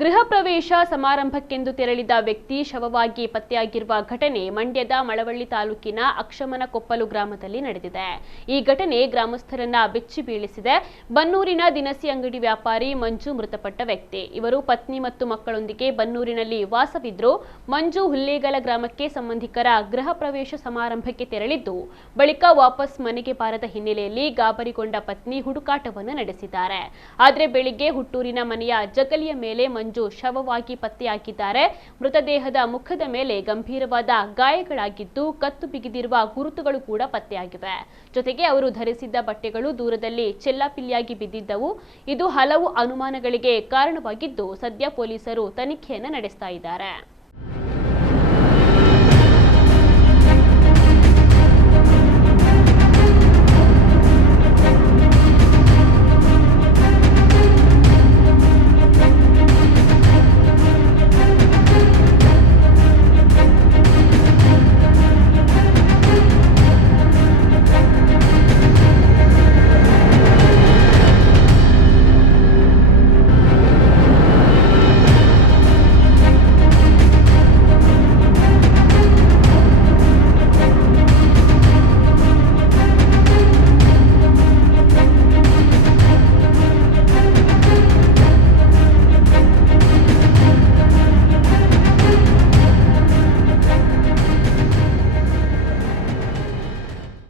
ಗೃಹ ಪ್ರವೇಶ ಸಮಾರಂಭಕ್ಕೆಂದು ತೆರಳಿದ ವ್ಯಕ್ತಿ ಶವವಾಗಿ ಪತ್ತೆಯಾಗಿರುವ ಘಟನೆ ಮಂಡ್ಯದ ಮಳವಳ್ಳಿ ತಾಲೂಕಿನ ಅಕ್ಷಮನಕೊಪ್ಪಲು ಗ್ರಾಮದಲ್ಲಿ ನಡೆದಿದೆ. ಈ ಘಟನೆ ಗ್ರಾಮಸ್ಥರನ್ನ ಬೆಚ್ಚಿ ಬೀಳಿಸಿದೆ. ಬನ್ನೂರಿನ ದಿನಸಿ ಅಂಗಡಿ ವ್ಯಾಪಾರಿ ಮಂಜು ಮೃತಪಟ್ಟ ವ್ಯಕ್ತಿ. ಇವರು ಪತ್ನಿ ಮತ್ತು ಮಕ್ಕಳೊಂದಿಗೆ ಬನ್ನೂರಿನಲ್ಲಿ ವಾಸವಿದ್ರು. ಮಂಜು ಹುಲ್ಲೇಗಲ ಗ್ರಾಮಕ್ಕೆ ಸಂಬಂಧಿಕರ ಗೃಹ ಪ್ರವೇಶ ಸಮಾರಂಭಕ್ಕೆ ತೆರಳಿದ್ದು, ಬಳಿಕ ವಾಪಸ್ ಮನೆಗೆ ಬಾರದ ಹಿನ್ನೆಲೆಯಲ್ಲಿ ಗಾಬರಿಗೊಂಡ ಪತ್ನಿ ಹುಡುಕಾಟವನ್ನು ನಡೆಸಿದ್ದಾರೆ. ಆದರೆ ಬೆಳಿಗ್ಗೆ ಹುಟ್ಟೂರಿನ ಮನೆಯ ಜಗಲಿಯ ಮೇಲೆ ಮಂಜು ಶವವಾಗಿ ಪತ್ತೆಯಾಗಿದ್ದಾರೆ. ಮೃತದೇಹದ ಮುಖದ ಮೇಲೆ ಗಂಭೀರವಾದ ಗಾಯಗಳಾಗಿದ್ದು, ಕತ್ತು ಬಿಗಿದಿರುವ ಗುರುತುಗಳು ಕೂಡ ಪತ್ತೆಯಾಗಿವೆ. ಜೊತೆಗೆ ಅವರು ಧರಿಸಿದ್ದ ಬಟ್ಟೆಗಳು ದೂರದಲ್ಲಿ ಚೆಲ್ಲಾಪಿಲ್ಲಿಯಾಗಿ ಬಿದ್ದಿದ್ದವು. ಇದು ಹಲವು ಅನುಮಾನಗಳಿಗೆ ಕಾರಣವಾಗಿದ್ದು, ಸದ್ಯ ಪೊಲೀಸರು ತನಿಖೆಯನ್ನು ನಡೆಸ್ತಾ ಇದ್ದಾರೆ.